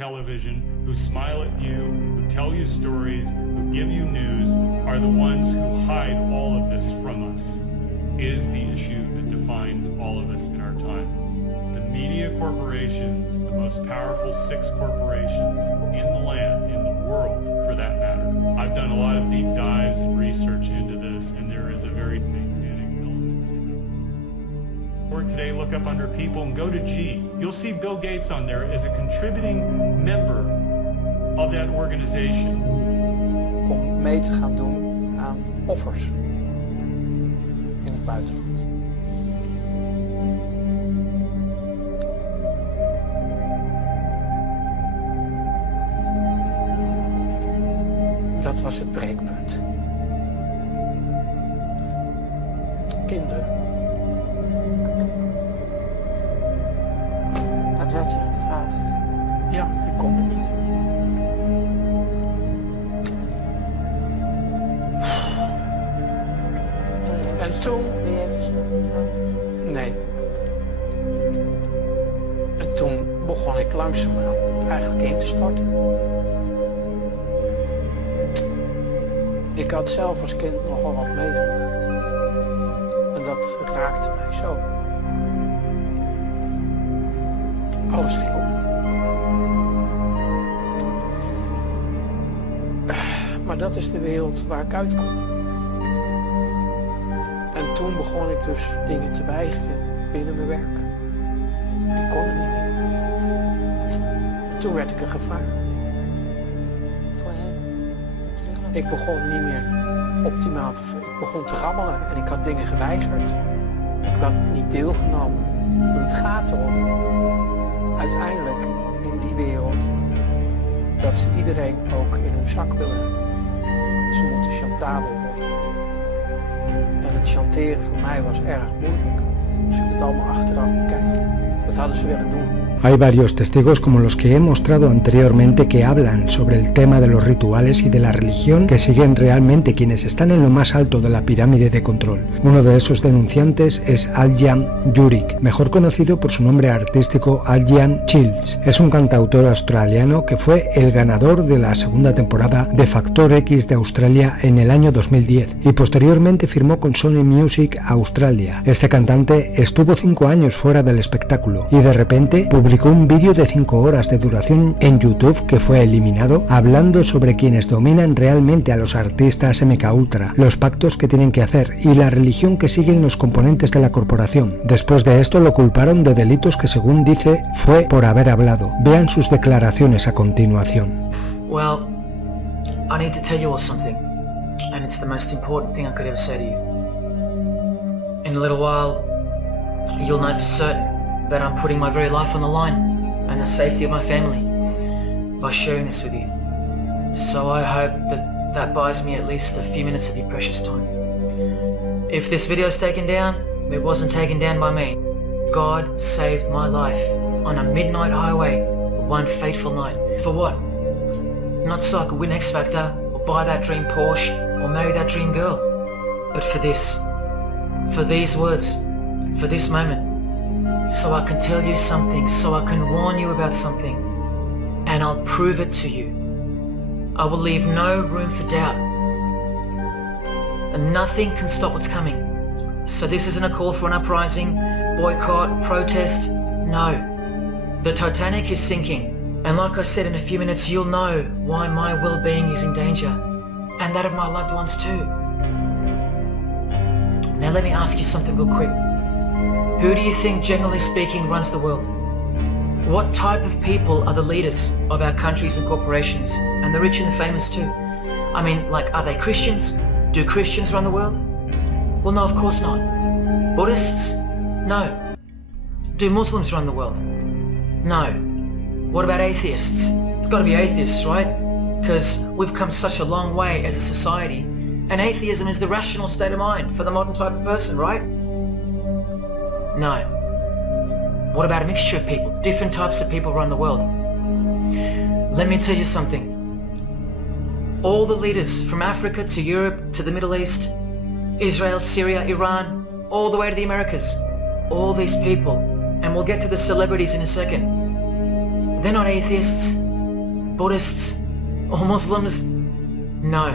television, who smile at you, who tell you stories, who give you news, are the ones who hide all of this from us, is the issue that defines all of us in our time. The media corporations, the most powerful 6 corporations in the land, in the world for that matter. I've done a lot of deep dives and research into this, and there is a very satanic element to it. Or today, look up under people and go to G. You'll see Bill Gates on there as a contributing member of that organization. Om mee te gaan doen aan offers in het buitenland. Dat was het breekpunt. Kinderen. Dat werd je gevraagd. Ja, ik kon er niet. En toen... Ben je even snel getrouwd? Nee. En toen begon ik langzamerhand eigenlijk in te storten. Ik had zelf als kind nogal wat meegemaakt. En dat raakte mij zo. Alles ging op. Maar dat is de wereld waar ik uitkom. En toen begon ik dus dingen te weigeren binnen mijn werk. Ik kon het niet meer. En toen werd ik een gevaar. Voor hem? Natuurlijk. Ik begon niet meer optimaal te voelen. Ik begon te rammelen en ik had dingen geweigerd. Ik had niet deelgenomen. Maar het gaat erom, uiteindelijk in die wereld, dat ze iedereen ook in hun zak willen. Ze moeten chantabel worden. En het chanteren voor mij was erg moeilijk. Als ik het allemaal achteraf bekijk. Dat hadden ze willen doen. Hay varios testigos como los que he mostrado anteriormente que hablan sobre el tema de los rituales y de la religión que siguen realmente quienes están en lo más alto de la pirámide de control. Uno de esos denunciantes es Aljan Jurik, mejor conocido por su nombre artístico Aljan Childs. Es un cantautor australiano que fue el ganador de la segunda temporada de Factor X de Australia en el año 2010 y posteriormente firmó con Sony Music Australia. Este cantante estuvo 5 años fuera del espectáculo y de repente publicó un vídeo de 5 horas de duración en YouTube que fue eliminado, hablando sobre quienes dominan realmente a los artistas MK Ultra, los pactos que tienen que hacer y la religión que siguen los componentes de la corporación. Después de esto lo culparon de delitos que, según dice, fue por haber hablado. Vean sus declaraciones a continuación. Well, I need to tell you all something, and it's the most important thing I could ever say to you. In a little while, you'll know for certain that I'm putting my very life on the line and the safety of my family by sharing this with you. So I hope that that buys me at least a few minutes of your precious time. If this video is taken down, it wasn't taken down by me. God saved my life on a midnight highway one fateful night. For what? Not so I could win X Factor or buy that dream Porsche or marry that dream girl, but for this, for these words, for this moment. So I can tell you something, so I can warn you about something, and I'll prove it to you. I will leave no room for doubt, and nothing can stop what's coming. So this isn't a call for an uprising, boycott, protest, no. The Titanic is sinking, and like I said, in a few minutes you'll know why my well-being is in danger, and that of my loved ones too. Now let me ask you something real quick. Who do you think, generally speaking, runs the world? What type of people are the leaders of our countries and corporations? And the rich and the famous too. I mean, like, are they Christians? Do Christians run the world? Well, no, of course not. Buddhists? No. Do Muslims run the world? No. What about atheists? It's got to be atheists, right? Because we've come such a long way as a society, and atheism is the rational state of mind for the modern type of person, right? No. What about a mixture of people? Different types of people run the world. Let me tell you something. All the leaders from Africa to Europe to the Middle East, Israel, Syria, Iran, all the way to the Americas, all these people, and we'll get to the celebrities in a second, they're not atheists, Buddhists, or Muslims? No.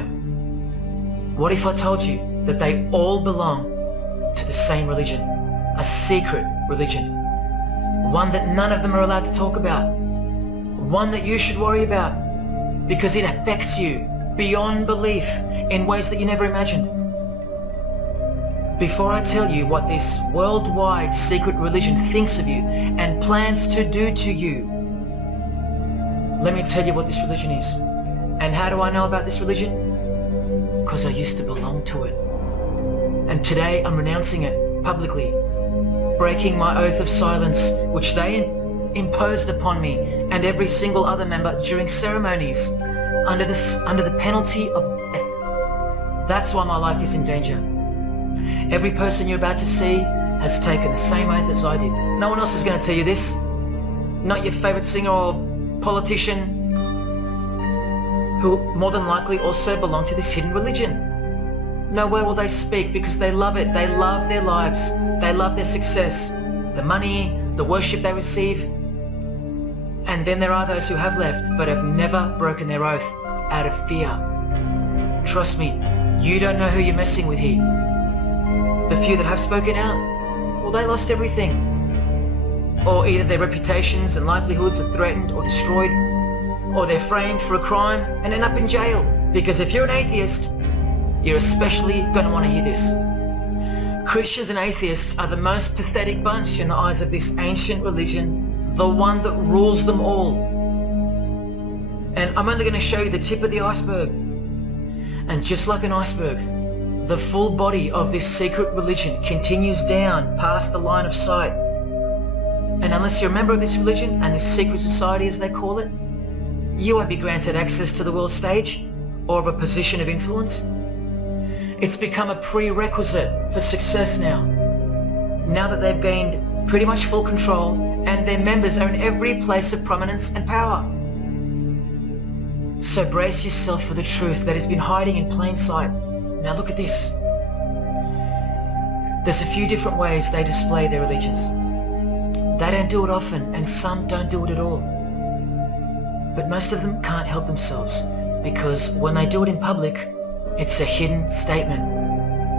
What if I told you that they all belong to the same religion? A secret religion. One that none of them are allowed to talk about. One that you should worry about because it affects you beyond belief in ways that you never imagined. Before I tell you what this worldwide secret religion thinks of you and plans to do to you, let me tell you what this religion is. And how do I know about this religion? Because I used to belong to it. And today I'm renouncing it publicly, breaking my oath of silence which they imposed upon me and every single other member during ceremonies under the penalty of death. That's why my life is in danger. Every person you're about to see has taken the same oath as I did. No one else is going to tell you this. Not your favorite singer or politician, who more than likely also belong to this hidden religion. Nowhere will they speak because they love it. They love their lives. They love their success, the money, the worship they receive. And then there are those who have left but have never broken their oath out of fear. Trust me, you don't know who you're messing with here. The few that have spoken out, well, they lost everything. Or either their reputations and livelihoods are threatened or destroyed, or they're framed for a crime and end up in jail. Because if you're an atheist, you're especially going to want to hear this. Christians and atheists are the most pathetic bunch in the eyes of this ancient religion, the one that rules them all. And I'm only going to show you the tip of the iceberg. And just like an iceberg, the full body of this secret religion continues down past the line of sight. And unless you're a member of this religion and this secret society as they call it, you won't be granted access to the world stage or of a position of influence. It's become a prerequisite for success now that they've gained pretty much full control and their members are in every place of prominence and power. So brace yourself for the truth that has been hiding in plain sight. Now look at this. There's a few different ways they display their allegiance. They don't do it often, and some don't do it at all. But most of them can't help themselves, because when they do it in public, it's a hidden statement,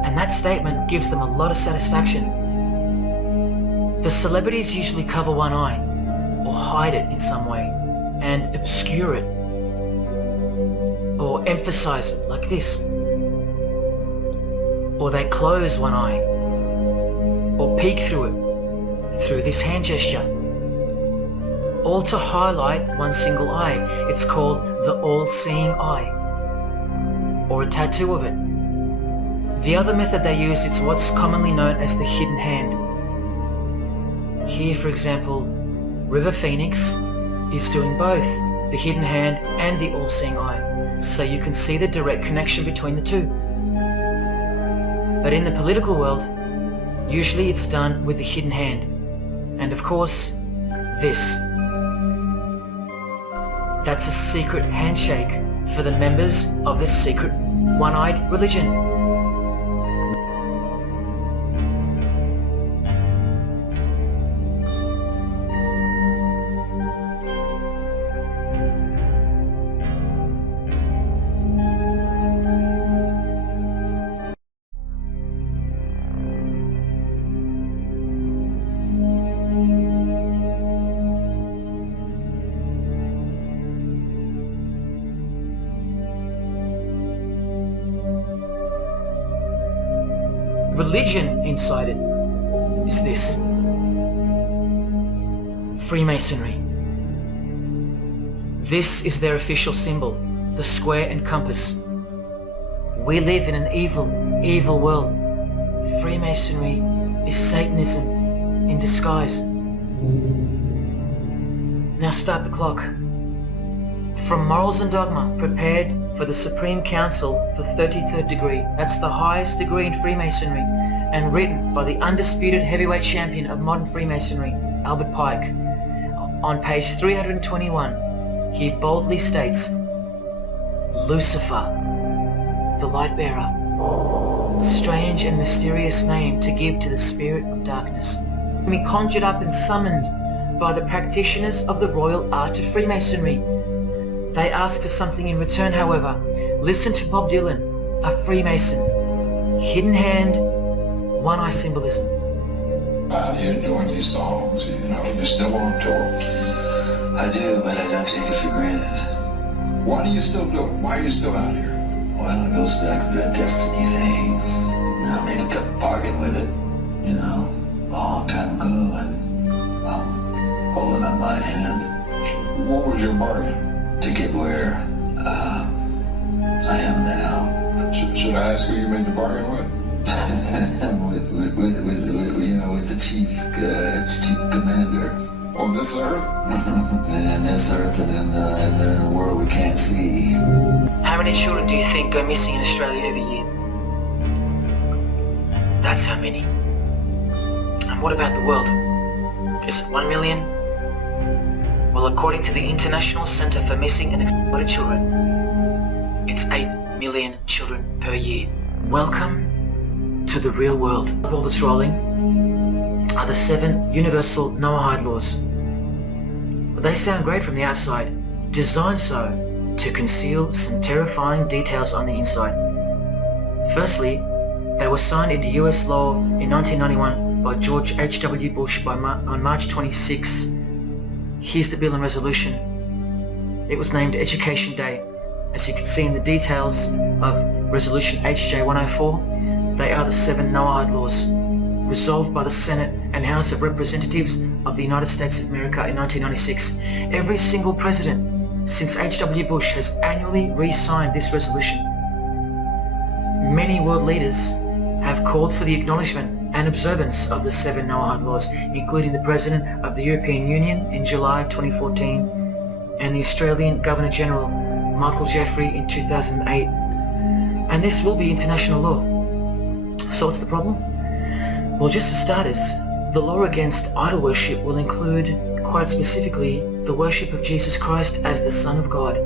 and that statement gives them a lot of satisfaction. The celebrities usually cover one eye, or hide it in some way, and obscure it, or emphasize it like this. Or they close one eye, or peek through it, through this hand gesture, all to highlight one single eye. It's called the all-seeing eye, or a tattoo of it. The other method they use is what's commonly known as the hidden hand. Here, for example, River Phoenix is doing both the hidden hand and the all-seeing eye, so you can see the direct connection between the two. But in the political world, usually it's done with the hidden hand. And of course, this. That's a secret handshake for the members of this secret one-eyed religion. Religion inside it is this. Freemasonry. This is their official symbol, the square and compass. We live in an evil world. Freemasonry is Satanism in disguise. Now start the clock. From Morals and Dogma, prepared for the Supreme Council for 33rd degree. That's the highest degree in Freemasonry, and written by the undisputed heavyweight champion of modern Freemasonry, Albert Pike. On page 321, he boldly states, Lucifer, the light bearer. Strange and mysterious name to give to the spirit of darkness. Be conjured up and summoned by the practitioners of the royal art of Freemasonry. They ask for something in return, however. Listen to Bob Dylan, a Freemason. Hidden hand, one-eye symbolism. You're doing these songs, you know, you're still on tour. I do, but I don't take it for granted. Why do you still do it? Why are you still out here? Well, it goes back to that destiny thing. You know, I made a bargain with it, you know, a long time ago, and, well, holding up my hand. What was your bargain? To get where, I am now. Should I ask who you made the bargain with? with the chief commander. On this earth? And this earth and in the world we can't see. How many children do you think go missing in Australia every year? That's how many. And what about the world? Is it 1 million? Well, according to the International Center for Missing and Exploited Children, it's 8 million children per year. Welcome to the real world. The ball that's rolling are the 7 universal Noahide laws. They sound great from the outside, designed so to conceal some terrifying details on the inside. Firstly, they were signed into US law in 1991 by George H.W. Bush on March 26. Here's the bill and resolution. It was named Education Day. As you can see in the details of Resolution HJ 104, they are the 7 Noahide laws, resolved by the Senate and House of Representatives of the United States of America in 1996. Every single president since H.W. Bush has annually re-signed this resolution. Many world leaders have called for the acknowledgement and observance of the 7 Noahide laws, including the President of the European Union in July 2014 and the Australian Governor-General Michael Jeffrey in 2008. And this will be international law. So what's the problem? Well, just for starters, the law against idol worship will include, quite specifically, the worship of Jesus Christ as the Son of God.